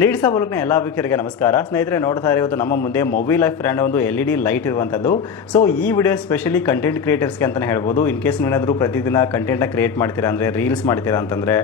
ನೀಡ್ಸ ಮೂಲಕ ಎಲ್ಲ ವೀಕ್ಷಕರಿಗೆ ನಮಸ್ಕಾರ. ಸ್ನೇಹಿತರೆ, ನೋಡ್ತಾ ಇರೋದು ನಮ್ಮ ಮುಂದೆ ಮೊಬೈಲ್ ಲೈಫ್ ಬ್ರ್ಯಾಂಡ್ ಒಂದು ಎಲ್ ಇ ಡಿ ಲೈಟ್ ಇರುವಂಥದ್ದು ಸೊ ಈ ವಿಡಿಯೋ ಸ್ಪೆಷಲಿ ಕಂಟೆಂಟ್ ಕ್ರಿಯೇಟರ್ಸ್ಗೆ ಅಂತಲೇ ಹೇಳ್ಬೋದು. ಇನ್ ಕೇಸ್ ನೀವೇನಾದರೂ ಪ್ರತಿದಿನ ಕಂಟೆಂಟ್ನ ಕ್ರಿಯೇಟ್ ಮಾಡ್ತೀರಾ ಅಂದರೆ ರೀಲ್ಸ್ ಮಾಡ್ತೀರಾ ಅಂತಂದರೆ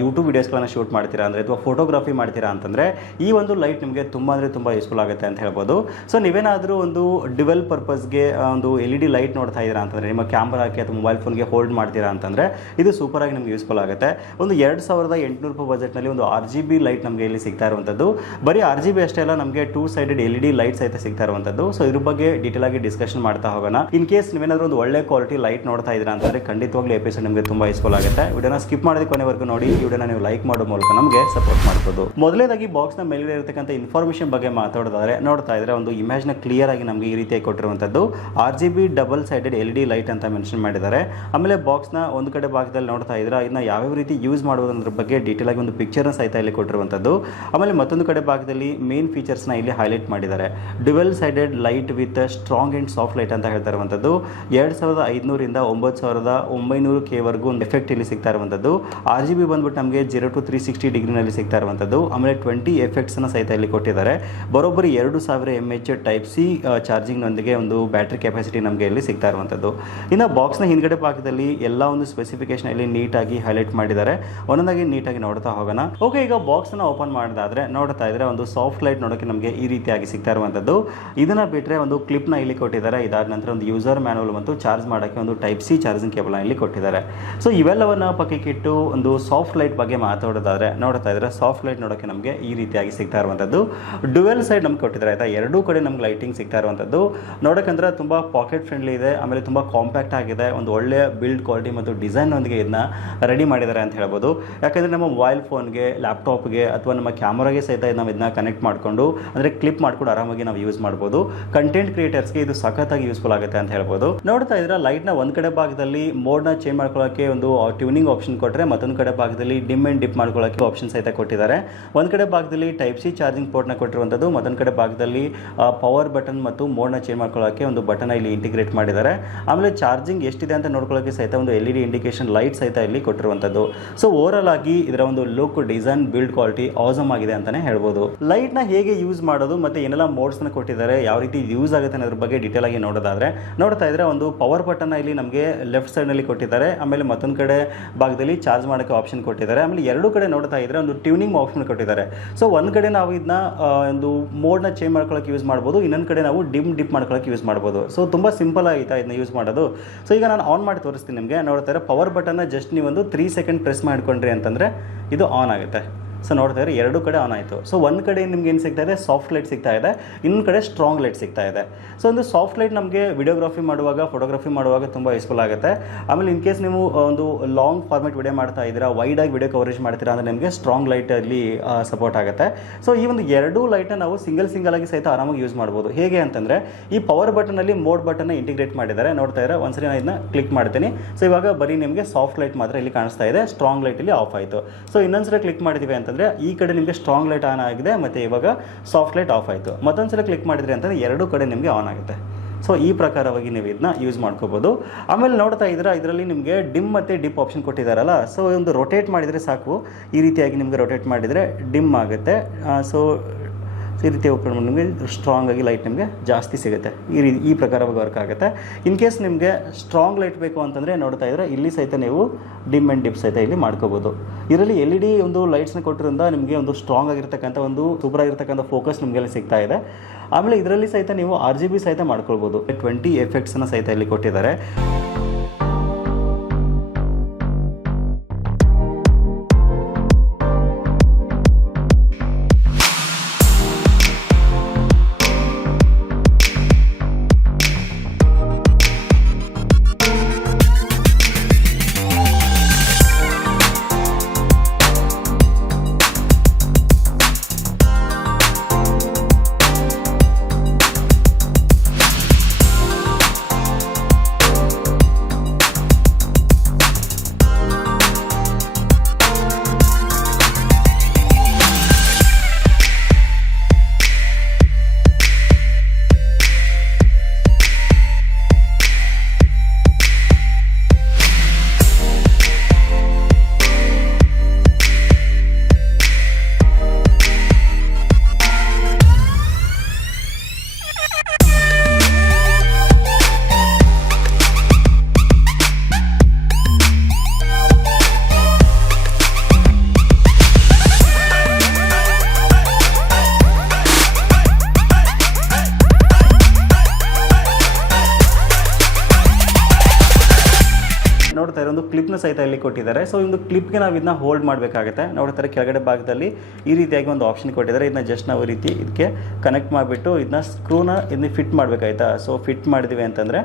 ಯೂಟ್ಯೂಬ್ ವೀಡಿಯೋಸ್ಗಳನ್ನು ಶೂಟ್ ಮಾಡ್ತೀರಾ ಅಂದರೆ, ಅಥವಾ ಫೋಟೋಗ್ರಫಿ ಮಾಡ್ತೀರಾ ಅಂತಂದರೆ, ಈ ಒಂದು ಲೈಟ್ ನಿಮಗೆ ತುಂಬ ಅಂದರೆ ತುಂಬ ಯೂಸ್ಫುಲ್ ಆಗುತ್ತೆ ಅಂತ ಹೇಳ್ಬೋದು. ಸೊ ನೀವೇನಾದರೂ ಒಂದು ಡಿವೆಲ್ ಪರ್ಪಸ್ಗೆ ಒಂದು ಎಲ್ ಇ ಡಿ ಲೈಟ್ ನೋಡ್ತಾ ಇದ್ದೀರಾ ಅಂತಂದರೆ, ನಿಮ್ಮ ಕ್ಯಾಮ್ರಾಕ್ಕೆ ಅಥವಾ ಮೊಬೈಲ್ ಫೋನ್ಗೆ ಹೋಲ್ಡ್ ಮಾಡ್ತೀರಾ ಅಂತಂದರೆ, ಇದು ಸೂಪರಾಗಿ ನಿಮಗೆ ಯೂಸ್ಫುಲ್ ಆಗುತ್ತೆ. ಒಂದು ಎರಡು ಸಾವಿರದ ಎಂಟುನೂರು ರೂಪಾಯಿ ಬಜೆಟ್ನಲ್ಲಿ ಒಂದು ಆರ್ ಜಿ ಬಿ ಲೈಟ್ ನಮಗೆ ಇಲ್ಲಿ ಸಿಗ್ತಾ ಇರುವಂಥದ್ದು ಬರೀ ಆರ್ ಜಿ ಬಿ ಅಷ್ಟೇ ಅಲ್ಲ, ನಮಗೆ two sided L E D light ಸಹಿತ ಸಿಗ್ತಾ ಇರುವಂಥದ್ದು ಸೊ ಇದ್ರ ಬಗ್ಗೆ ಡೀಟೇಲ್ ಆಗಿ ಡಿಸ್ಕಷನ್ ಮಾಡ್ತಾ ಹೋಗೋಣ. ಇನ್ ಕೇಸ್ ನೀವೇನಾದ್ರೂ ಒಂದು ಒಳ್ಳೆ ಕ್ವಾಲಿಟಿ ಲೈಟ್ ನೋಡ್ತಾ ಇದ್ದೀರಾ ಅಂತಂದ್ರೆ ಖಂಡಿತವಾಗ್ಲೂ ಎಪಿಸೋಡ್ ನಿಮಗೆ ತುಂಬಾ ಯೂಸ್ಫುಲ್ ಆಗುತ್ತೆ. ವಿಡಿಯೋನ ಸ್ಕಿಪ್ ಮಾಡಿದ ಕೊನೆವರೆಗೂ ನೋಡಿ, ಈ ವಿಡಿಯೋನ ನೀವು ಲೈಕ್ ಮಾಡೋ ಮೂಲಕ ನಮಗೆ ಸಪೋರ್ಟ್ ಮಾಡ್ಬೋದು. ಮೊದಲೇದಾಗಿ ಬಾಕ್ಸ್ನ ಮೇಲ್ಗಡೆ ಇರತಕ್ಕಂಥ ಇನ್ಫಾರ್ಮೇಷನ್ ಬಗ್ಗೆ ಮಾತಾಡೋದಾದ್ರೆ, ನೋಡ್ತಾ ಇದ್ರೆ ಒಂದು ಇಮೇಜ್ನ ಕ್ಲಿಯರ್ ಆಗಿ ನಮಗೆ ಈ ರೀತಿಯಾಗಿ ಕೊಟ್ಟಿರುವಂಥದ್ದು R G B double sided L D light ಅಂತ ಮೆನ್ಷನ್ ಮಾಡಿದ್ದಾರೆ. ಆಮೇಲೆ ಬಾಕ್ಸ್ನ ಒಂದು ಕಡೆ ಭಾಗದಲ್ಲಿ ನೋಡ್ತಾ ಇದ್ರೆ ಇದನ್ನ ಯಾವ್ಯಾವ ರೀತಿ ಯೂಸ್ ಮಾಡೋದ್ರ ಬಗ್ಗೆ ಡೀಟೇಲ್ ಆಗಿ ಒಂದು ಪಿಕ್ಚರ್ ಸಹಿತ ಇಲ್ಲಿ ಕೊಟ್ಟಿರುವಂಥದ್ದು ಆಮೇಲೆ ಮತ್ತೊಂದು ಕಡೆ ಭಾಗದಲ್ಲಿ ಮೇನ್ ಫೀಚರ್ಸ್ನ ಇಲ್ಲಿ ಹೈಲೈಟ್ ಮಾಡಿದ್ದಾರೆ. Dual sided light with strong and soft light ಅಂತ ಹೇಳ್ತಾ ಇರುವಂಥದ್ದು. ಎರಡು ಸಾವಿರದ ಐದುನೂರಿಂದ ಒಂಬತ್ತು ಸಾವಿರದ ಒಂಬೈನೂರು ಕೆವರೆಗೂ ಒಂದು ಎಫೆಕ್ಟ್ ಇಲ್ಲಿ ಸಿಗ್ತಾ ಇರುವಂಥದ್ದು. ಆರ್ ಜಿ ಬಿ ಬಂದ್ಬಿಟ್ಟು ನಮಗೆ ಜೀರೋ ಟು ತ್ರೀ ಸಿಕ್ಸ್ಟಿ ಡಿಗ್ರಿನಲ್ಲಿ ಸಿಗ್ತಾ ಇರುವಂಥದ್ದು. ಆಮೇಲೆ ಟ್ವೆಂಟಿ ಎಫೆಕ್ಟ್ಸ್ನ ಸಹಿತ ಇಲ್ಲಿ ಕೊಟ್ಟಿದ್ದಾರೆ. ಬರೋಬ್ಬರಿ ಎರಡು ಸಾವಿರ ಎಂ ಎಚ್ ಟೈಪ್ ಸಿ ಚಾರ್ಜಿಂಗ್ನೊಂದಿಗೆ ಒಂದು ಬ್ಯಾಟ್ರಿ ಕೆಪಾಸಿಟಿ ನಮಗೆ ಇಲ್ಲಿ ಸಿಗ್ತಾ ಇರುವಂಥದ್ದು. ಇನ್ನು ಬಾಕ್ಸ್ನ ಹಿಂದ್ಗಡೆ ಭಾಗದಲ್ಲಿ ಎಲ್ಲ ಒಂದು ಸ್ಪೆಸಿಫಿಕೇಶನ್ ಇಲ್ಲಿ ನೀಟಾಗಿ ಹೈಲೈಟ್ ಮಾಡಿದ್ದಾರೆ. ಒಂದೊಂದಾಗಿ ನೀಟಾಗಿ ನೋಡ್ತಾ ಹೋಗೋಣ. ಓಕೆ ಈಗ ಬಾಕ್ಸ್ನ ಓಪನ್ ಮಾಡಿದಾದ್ರೆ ನೋಡ್ತಾ ಇದ್ರೆ ಒಂದು ಸಾಫ್ಟ್ ಲೈಟ್ ನೋಡೋಕೆ ನಮಗೆ ಈ ರೀತಿಯಾಗಿ ಸಿಗ್ತಾ ಇರುವಂಥದ್ದು. ಇದನ್ನ ಬಿಟ್ಟರೆ ಒಂದು ಕ್ಲಿಪ್ನ ಇಲ್ಲಿ ಕೊಟ್ಟಿದ್ದಾರೆ. ಇದಾದ ನಂತರ ಒಂದು ಯೂಸರ್ ಮ್ಯಾನುವಲ್ ಮತ್ತು ಚಾರ್ಜ್ ಮಾಡೋಕ್ಕೆ ಒಂದು ಟೈಪ್ ಸಿ ಚಾರ್ಜಿಂಗ್ ಕೇಬಲ್ ಇಲ್ಲಿ ಕೊಟ್ಟಿದ್ದಾರೆ. ಸೊ ಇವೆಲ್ಲವನ್ನ ಪಕ್ಕಕ್ಕಿಟ್ಟು ಒಂದು ಸಾಫ್ಟ್ ಲೈಟ್ ಬಗ್ಗೆ ಮಾತಾಡೋದಾದ್ರೆ ನೋಡ್ತಾ ಇದ್ರೆ ಸಾಫ್ಟ್ ಲೈಟ್ ನೋಡೋಕೆ ನಮಗೆ ಈ ರೀತಿಯಾಗಿ ಸಿಗ್ತಾ ಇರುವಂಥದ್ದು. ಡುವೆಲ್ ಸೈಡ್ ನಮ್ಗೆ ಕೊಟ್ಟಿದ್ದಾರೆ, ಆಯ್ತಾ? ಎರಡೂ ಕಡೆ ನಮ್ಗೆ ಲೈಟಿಂಗ್ ಸಿಗ್ತಾ ಇರುವಂಥದ್ದು. ನೋಡೋಕಂದ್ರೆ ತುಂಬ ಪಾಕೆಟ್ ಫ್ರೆಂಡ್ಲಿ ಇದೆ, ಆಮೇಲೆ ತುಂಬ ಕಾಂಪ್ಯಾಕ್ಟ್ ಆಗಿದೆ. ಒಂದು ಒಳ್ಳೆಯ ಬಿಲ್ಡ್ ಕ್ವಾಲಿಟಿ ಮತ್ತು ಡಿಸೈನ್ ಒಂದಿಗೆ ಇದನ್ನ ರೆಡಿ ಮಾಡಿದ್ದಾರೆ ಅಂತ ಹೇಳ್ಬೋದು. ಯಾಕಂದರೆ ನಮ್ಮ ಮೊಬೈಲ್ ಫೋನ್ಗೆ ಲ್ಯಾಪ್ಟಾಪ್ಗೆ ಅಥವಾ ನಮ್ಮ ಕ್ಯಾಮ್ರಾಗೆ ಸಹಿತ ನಾವು ಇದನ್ನ ಕನೆಕ್ಟ್ ಮಾಡಿಕೊಂಡು, ಅಂದರೆ ಕ್ಲಿಪ್ ಮಾಡ್ಕೊಂಡು ಆರಾಮಾಗಿ ನಾವು ಯೂಸ್ ಮಾಡ್ಬೋದು. ಕಂಟೆಂಟ್ ಕ್ರಿಯೇಟರ್ಸ್ಗೆ ಇದು ಸಖತ್ತಾಗಿ ಯೂಸ್ಫುಲ್ ಆಗುತ್ತೆ ಅಂತ ಹೇಳ್ಬೋದು. ನೋಡ್ತಾ ಇದ್ರೆ ಲೈಟ್ನ ಒಂದು ಕಡೆ ಭಾಗದಲ್ಲಿ ಮೋಡ್ನ ಚೇಂಜ್ ಮಾಡ್ಕೊಳ್ಳೋಕ್ಕೆ ಒಂದು ಟ್ಯೂನಿಂಗ್ ಆಪ್ಷನ್ ಕೊಟ್ಟರೆ ಮತ್ತೊಂದು ಕಡೆ ಭಾಗದಲ್ಲಿ ಡಿಮ್ ಆ್ಯಂಡ್ ಡಿಪ್ ಮಾಡ್ಕೊಳ್ಳೋಕ್ಕೆ ಆಪ್ಷನ್ ಸಹಿತ ಕೊಟ್ಟಿದ್ದಾರೆ. ಒಂದು ಕಡೆ ಭಾಗದಲ್ಲಿ ಟೈಪ್ ಸಿ ಚಾರ್ಜಿಂಗ್ ಪೋರ್ಟ್ನ ಕೊಟ್ಟಿರುವಂಥದ್ದು, ಮತ್ತೊಂದು ಕಡೆ ಭಾಗದಲ್ಲಿ ಪವರ್ ಬಟನ್ ಮತ್ತು ಮೋಡ್ನ ಚೇಂಜ್ ಮಾಡ್ಕೊಳ್ಳೋಕ್ಕೆ ಒಂದು ಬಟನ್ ಇಲ್ಲಿ ಇಂಟಿಗ್ರೇಟ್ ಮಾಡಿದ್ದಾರೆ. ಆಮೇಲೆ ಚಾರ್ಜಿಂಗ್ ಎಷ್ಟಿದೆ ಅಂತ ನೋಡ್ಕೊಳ್ಳೋಕ್ಕೆ ಸಹಿತ ಒಂದು L E D indication light ಸಹಿತ ಇಲ್ಲಿ ಕೊಟ್ಟಿರುವಂಥದ್ದು. ಸೊ ಓವರ್ ಆಗಿ ಇದರ ಒಂದು look design build quality awesome ಆಗಿದೆ ಅಂತಾನೆ ಹೇಳ್ಬೋದು. ಲೈಟ್ನ ಹೇಗೆ ಯೂಸ್ ಮಾಡೋದು ಮತ್ತೆ ಏನೆಲ್ಲ ಮೋಡ್ಸ್ನ ಕೊಟ್ಟಿದ್ದಾರೆ, ಯಾವ ರೀತಿ ಯೂಸ್ ಆಗುತ್ತೆ ಅನ್ನೋದ್ರ ಬಗ್ಗೆ ಡೀಟೇಲ್ ಆಗಿ ನೋಡೋದಾದ್ರೆ, ನೋಡ್ತಾ ಇದ್ರೆ ಒಂದು ಪವರ್ ಬಟನ್ ಇಲ್ಲಿ ನಮಗೆ ಲೆಫ್ಟ್ ಸೈಡ್ನಲ್ಲಿ ಕೊಟ್ಟಿದ್ದಾರೆ, ಆಮೇಲೆ ಮತ್ತೊಂದು ಕಡೆ ಭಾಗದಲ್ಲಿ ಚಾರ್ಜ್ ಮಾಡೋಕೆ ಆಪ್ಷನ್ ಕೊಟ್ಟಿದ್ದಾರೆ, ಆಮೇಲೆ ಎರಡು ಕಡೆ ನೋಡ್ತಾ ಇದ್ರೆ ಒಂದು ಟ್ಯೂನಿಂಗ್ ಆಪ್ಷನ್ ಕೊಟ್ಟಿದ್ದಾರೆ. ಸೊ ಒಂದ್ ಕಡೆ ನಾವು ಇದನ್ನ ಒಂದು ಮೋಡ್ನ ಚೇಂಜ್ ಮಾಡ್ಕೊಳ್ಳೋಕೆ ಯೂಸ್ ಮಾಡಬಹುದು ಇನ್ನೊಂದು ಕಡೆ ನಾವು ಡಿಮ್ ಡಿಪ್ ಮಾಡ್ಕೊಳ್ಳೋಕೆ ಯೂಸ್ ಮಾಡಬಹುದು ಸೊ ತುಂಬಾ ಸಿಂಪಲ್ ಆಯ್ತಾ ಇದನ್ನ ಯೂಸ್ ಮಾಡೋದು. ಸೊ ಈಗ ನಾನು ಆನ್ ಮಾಡಿ ತೋರಿಸ್ತೀನಿ ನಿಮಗೆ. ನೋಡ್ತಾರೆ ಪವರ್ ಬಟನ್ ಜಸ್ಟ್ ನೀವು ಒಂದು ತ್ರೀ ಸೆಕೆಂಡ್ ಪ್ರೆಸ್ ಮಾಡ್ಕೊಂಡ್ರಿ ಅಂತಂದ್ರೆ ಇದು ಆನ್ ಆಗುತ್ತೆ. ಸೊ ನೋಡ್ತಾ ಇದ್ರೆ ಎರಡು ಕಡೆ ಆನ್ ಆಯಿತು. ಸೊ ಒಂದು ಕಡೆ ನಿಮ್ಗೆ ಏನು ಸಿಗ್ತಾ ಇದೆ? ಸಾಫ್ಟ್ ಲೈಟ್ ಸಿಗ್ತಾ ಇದೆ. ಇನ್ನೊಂದು ಕಡೆ ಸ್ಟ್ರಾಂಗ್ ಲೈಟ್ ಸಿಗ್ತಾ ಇದೆ. ಸೊ ಒಂದು ಸಾಫ್ಟ್ ಲೈಟ್ ನಮಗೆ ವಿಡಿಯೋಗ್ರಫಿ ಮಾಡುವಾಗ ಫೋಟೋಗ್ರಫಿ ಮಾಡುವಾಗ ತುಂಬ ಯೂಸ್ಫುಲ್ ಆಗುತ್ತೆ. ಆಮೇಲೆ ಇನ್ ಕೇಸ್ ನೀವು ಒಂದು ಲಾಂಗ್ ಫಾರ್ಮೆಟ್ ವಿಡಿಯೋ ಮಾಡ್ತಾ ಇದ್ದೀರಾ ವೈಡ್ ಆಗಿ ವಿಡಿಯೋ ಕವರೇಜ್ ಮಾಡ್ತೀರಾ ಅಂದರೆ ನಿಮಗೆ ಸ್ಟ್ರಾಂಗ್ ಲೈಟ್ ಅಲ್ಲಿ ಸಪೋರ್ಟ್ ಆಗುತ್ತೆ. ಸೊ ಈ ಒಂದು ಎರಡೂ ಲೈಟ್ನ ನಾವು ಸಿಂಗಲ್ ಸಿಂಗಲ್ ಆಗಿ ಸಹಿತ ಆರಾಮಾಗಿ ಯೂಸ್ ಮಾಡ್ಬೋದು. ಹೇಗೆ ಅಂತಂದರೆ, ಈ ಪವರ್ ಬಟನಲ್ಲಿ ಮೋಡ್ ಬಟನ್ನ ಇಂಟಿಗ್ರೇಟ್ ಮಾಡಿದ್ದಾರೆ. ನೋಡ್ತಾ ಇದ್ರೆ ಒಂದ್ಸರಿ ನಾನು ಇದನ್ನ ಕ್ಲಿಕ್ ಮಾಡ್ತೀನಿ. ಸೊ ಇವಾಗ ಬರೀ ನಿಮಗೆ ಸಾಫ್ಟ್ ಲೈಟ್ ಮಾತ್ರ ಇಲ್ಲಿ ಕಾಣಿಸ್ತಾ ಇದೆ. ಸ್ಟ್ರಾಂಗ್ ಲೈಟ್ ಇಲ್ಲಿ ಆಫ್ ಆಯಿತು. ಸೊ ಇನ್ನೊಂದ್ಸರಿ ಕ್ಲಿಕ್ ಮಾಡಿದ್ವಿ ಅಂತಂದ್ರೆ ಈ ಕಡೆ ನಿಮಗೆ ಸ್ಟ್ರಾಂಗ್ ಲೈಟ್ ಆನ್ ಆಗಿದೆ, ಮತ್ತು ಇವಾಗ ಸಾಫ್ಟ್ ಲೈಟ್ ಆಫ್ ಆಯಿತು. ಮತ್ತೊಂದ್ಸಲ ಕ್ಲಿಕ್ ಮಾಡಿದ್ರಿ ಅಂತಂದ್ರೆ ಎರಡು ಕಡೆ ನಿಮಗೆ ಆನ್ ಆಗುತ್ತೆ. ಸೊ ಈ ಪ್ರಕಾರವಾಗಿ ನೀವು ಇದನ್ನ ಯೂಸ್ ಮಾಡ್ಕೋಬೋದು. ಆಮೇಲೆ ನೋಡ್ತಾ ಇದ್ರೆ ಇದರಲ್ಲಿ ನಿಮಗೆ ಡಿಮ್ ಮತ್ತು ಡಿಪ್ ಆಪ್ಷನ್ ಕೊಟ್ಟಿದ್ದಾರಲ್ಲ ಸೊ ಒಂದು ರೊಟೇಟ್ ಮಾಡಿದರೆ ಸಾಕು. ಈ ರೀತಿಯಾಗಿ ನಿಮಗೆ ರೊಟೇಟ್ ಮಾಡಿದರೆ ಡಿಮ್ ಆಗುತ್ತೆ. ಸೊ ಈ ರೀತಿ ಓಪನ್ ಮಾಡಿ ನಿಮಗೆ ಸ್ಟ್ರಾಂಗ್ ಆಗಿ ಲೈಟ್ ನಿಮಗೆ ಜಾಸ್ತಿ ಸಿಗುತ್ತೆ. ಈ ರೀತಿ ಈ ಪ್ರಕಾರವಾಗಿ ವರ್ಕ್ ಆಗುತ್ತೆ. ಇನ್ ಕೇಸ್ ನಿಮಗೆ ಸ್ಟ್ರಾಂಗ್ ಲೈಟ್ ಬೇಕು ಅಂತಂದರೆ ನೋಡ್ತಾ ಇದ್ರೆ ಇಲ್ಲಿ ಸಹಿತ ನೀವು ಡಿಮ್ ಆ್ಯಂಡ್ ಡಿಪ್ ಸಹಿತ ಇಲ್ಲಿ ಮಾಡ್ಕೋಬೋದು. ಇದರಲ್ಲಿ ಎಲ್ ಇ ಡಿ ಒಂದು ಲೈಟ್ಸ್ನ ಕೊಟ್ಟಿರೋದ್ರಿಂದ ನಿಮಗೆ ಒಂದು ಸ್ಟ್ರಾಂಗ್ ಆಗಿರ್ತಕ್ಕಂಥ ಒಂದು ಸೂಪರ್ ಆಗಿರ್ತಕ್ಕಂಥ ಫೋಕಸ್ ನಿಮಗೆಲ್ಲ ಸಿಗ್ತಾ ಇದೆ. ಆಮೇಲೆ ಇದರಲ್ಲಿ ಸಹಿತ ನೀವು ಆರ್ ಜಿ ಬಿ ಸಹಿತ ಮಾಡ್ಕೊಳ್ಬೋದು. ಟ್ವೆಂಟಿ ಎಫೆಕ್ಟ್ಸನ್ನು ಸಹಿತ ಇಲ್ಲಿ ಕೊಟ್ಟಿದ್ದಾರೆ. ಒಂದು ಕ್ಲಿಪ್ನ ಸಹಿತ ಇಲ್ಲಿ ಕೊಟ್ಟಿದ್ದಾರೆ. ಸೊ ಒಂದು ಕ್ಲಿಪ್ಗೆ ನಾವು ಇದನ್ನ ಹೋಲ್ಡ್ ಮಾಡಬೇಕಾಗುತ್ತೆ. ನೋಡ್ತಾರೆ ಕೆಳಗಡೆ ಭಾಗದಲ್ಲಿ ಈ ರೀತಿಯಾಗಿ ಒಂದು ಆಪ್ಷನ್ ಕೊಟ್ಟಿದ್ದಾರೆ. ಇದನ್ನ ಜಸ್ಟ್ ನಾವು ರೀತಿ ಇದಕ್ಕೆ ಕನೆಕ್ಟ್ ಮಾಡಿಬಿಟ್ಟು ಇದನ್ನ ಸ್ಕ್ರೂನ ಇದನ್ನ ಫಿಟ್ ಮಾಡಬೇಕಾಯ್ತಾ? ಸೊ ಫಿಟ್ ಮಾಡಿದ್ವಿ ಅಂತಂದರೆ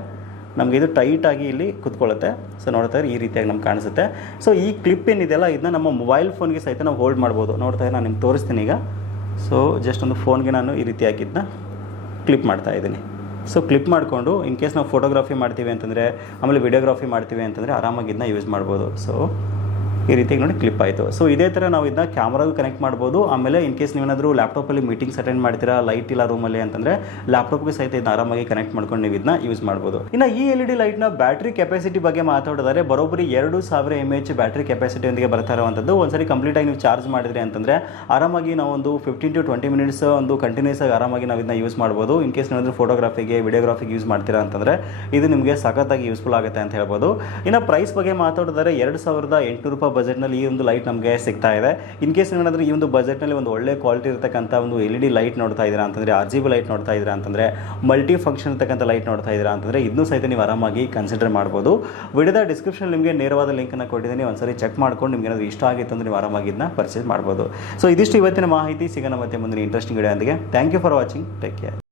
ನಮಗೆ ಇದು ಟೈಟಾಗಿ ಇಲ್ಲಿ ಕುತ್ಕೊಳ್ಳುತ್ತೆ. ಸೊ ನೋಡ್ತಾ ಇದ್ರೆ ಈ ರೀತಿಯಾಗಿ ನಮ್ಗೆ ಕಾಣಿಸುತ್ತೆ. ಸೊ ಈ ಕ್ಲಿಪ್ ಏನಿದೆಯಲ್ಲ ಇದನ್ನ ನಮ್ಮ ಮೊಬೈಲ್ ಫೋನ್ಗೆ ಸಹಿತ ನಾವು ಹೋಲ್ಡ್ ಮಾಡ್ಬೋದು. ನೋಡ್ತಾ ಇದ್ರೆ ನಾನು ನಿಮ್ಗೆ ತೋರಿಸ್ತೀನಿ ಈಗ. ಸೊ ಜಸ್ಟ್ ಒಂದು ಫೋನ್ಗೆ ನಾನು ಈ ರೀತಿಯಾಗಿ ಇದನ್ನ ಕ್ಲಿಪ್ ಮಾಡ್ತಾ ಇದ್ದೀನಿ. ಸೊ ಕ್ಲಿಪ್ ಮಾಡಿಕೊಂಡು ಇನ್ ಕೇಸ್ ನಾವು ಫೋಟೋಗ್ರಾಫಿ ಮಾಡ್ತೀವಿ ಅಂತಂದರೆ, ಆಮೇಲೆ ವಿಡಿಯೋಗ್ರಾಫಿ ಮಾಡ್ತೀವಿ ಅಂತಂದರೆ, ಆರಾಮಾಗಿ ಇದನ್ನ ಯೂಸ್ ಮಾಡ್ಬೋದು. ಸೊ ಈ ರೀತಿ ನೋಡಿ ಕ್ಲಿಪ್ ಆಯಿತು. ಸೊ ಇದೇ ಥರ ನಾವು ಇದನ್ನ ಕ್ಯಾಮ್ರಾಗೂ ಕನೆಕ್ಟ್ ಮಾಡ್ಬೋದು. ಆಮೇಲೆ ಇನ್ ಕೇಸ್ ನೀವೇನಾದರೂ ಲ್ಯಾಪ್ಟಾಪಲ್ಲಿ ಮೀಟಿಂಗ್ಸ್ ಅಟೆಂಡ್ ಮಾಡ್ತೀರಾ ಲೈಟ್ ಇಲ್ಲ ರೂಮಲ್ಲಿ ಅಂತಂದರೆ ಲ್ಯಾಪ್ಟಾಪ್ಗೆ ಸಹಿತ ಇದನ್ನ ಆರಾಮಾಗಿ ಕನೆಕ್ಟ್ ಮಾಡ್ಕೊಂಡು ನೀವು ಇದನ್ನ ಯೂಸ್ ಮಾಡ್ಬೋದು. ಇನ್ನು ಈ ಎಲ್ ಇ ಡಿ ಲೈಟ್ನ ಬ್ಯಾಟ್ರಿ ಕೆಪಾಸಿಟಿ ಬಗ್ಗೆ ಮಾತಾಡಿದರೆ ಬರೋಬ್ಬರಿ ಎರಡು ಸಾವಿರ ಎಂ ಎಚ್ ಬ್ಯಾಟ್ರಿ ಕೆಪಾಸಿಟಿಯೊಂದಿಗೆ ಬರ್ತಾ ಇರುವಂಥದ್ದು. ಒಂದ್ಸರಿ ಕಂಪ್ಲೀಟಾಗಿ ನೀವು ಚಾರ್ಜ್ ಮಾಡಿದ್ರಿ ಅಂತಂದರೆ ಆರಾಮಾಗಿ ನಾವು ಒಂದು ಫಿಫ್ಟೀನ್ ಟು ಟ್ವೆಂಟಿ ಮಿನಿಟ್ಸ್ ಒಂದು ಕಂಟಿನ್ಯೂಸ್ ಆಗಿ ಆರಾಮಾಗಿ ನಾವು ಇದನ್ನ ಯೂಸ್ ಮಾಡ್ಬೋದು. ಇನ್ ಕೇಸ್ ಏನಾದರೂ ಫೋಟೋಗ್ರಾಫಿಗೆ ವಿಡಿಯೋಗ್ರಾಫಿಗೆ ಯೂಸ್ ಮಾಡ್ತೀರಾ ಅಂತಂದರೆ ಇದು ನಿಮಗೆ ಸಖತ್ತಾಗಿ ಯೂಸ್ಫುಲ್ ಆಗುತ್ತೆ ಅಂತ ಹೇಳ್ಬೋದು. ಇನ್ನು ಪ್ರೈಸ್ ಬಗ್ಗೆ ಮಾತಾಡಿದರೆ ಎರಡು ಸಾವಿರದ ಎಂಟುನೂರು ರೂಪಾಯಿ ಬಜೆಟ್ನಲ್ಲಿ ಈ ಒಂದು ಲೈಟ್ ನಮಗೆ ಸಿಗ್ತಾ ಇದೆ. ಇನ್ ಕೇಸ್ ಏನಾದರೂ ಈ ಒಂದು ಬಜೆಟ್ನಲ್ಲಿ ಒಂದು ಒಳ್ಳೆ ಕ್ವಾಲಿಟಿ ಇರತಕ್ಕಂಥ ಒಂದು ಎಲ್ ಇ ಲೈಟ್ ನೋಡ್ತಾ ಇದ್ದೀರಾ ಅಂತಂದರೆ ಆರ್ ಜಿ ಬಿ ಲೈಟ್ ನೋಡ್ತಾ ಇದ್ದೀರಾ ಅಂತಂದರೆ ಮಲ್ಟಿ ಫಂಕ್ಷನ್ ಇರ್ತಕ್ಕಂಥ ಲೈಟ್ ನೋಡ್ತಾ ಇದ್ದೀರಾ ಅಂತಂದರೆ ಇದನ್ನು ಸಹಿತ ನೀವು ಆರಾಮಾಗಿ ಕನ್ಸಿಡರ್ ಮಾಡ್ಬೋದು. ವಿಡಿಯೋದ ಡಿಸ್ಕ್ರಿಪ್ಷನ್ ನಿಮಗೆ ನೇರವಾದ ಲಿಂಕನ್ನು ಕೊಟ್ಟಿದ್ದೀನಿ. ಒಂದ್ಸರಿ ಚೆಕ್ ಮಾಡ್ಕೊಂಡು ನಿಮ್ಗೆ ಏನಾದರೂ ಇಷ್ಟ ಆಗಿತ್ತು ಅಂದರೆ ನೀವು ಆರಾಮಾಗಿ ಇದನ್ನ ಪರ್ಚೇಸ್ ಮಾಡ್ಬೋದು. ಸೊ ಇದಿಷ್ಟು ಇವತ್ತಿನ ಮಾಹಿತಿ. ಸಿಗೋಣ ಮತ್ತೆ ಮುಂದಿನ interesting video ಅಂದಿಗೆ thank you for watching take care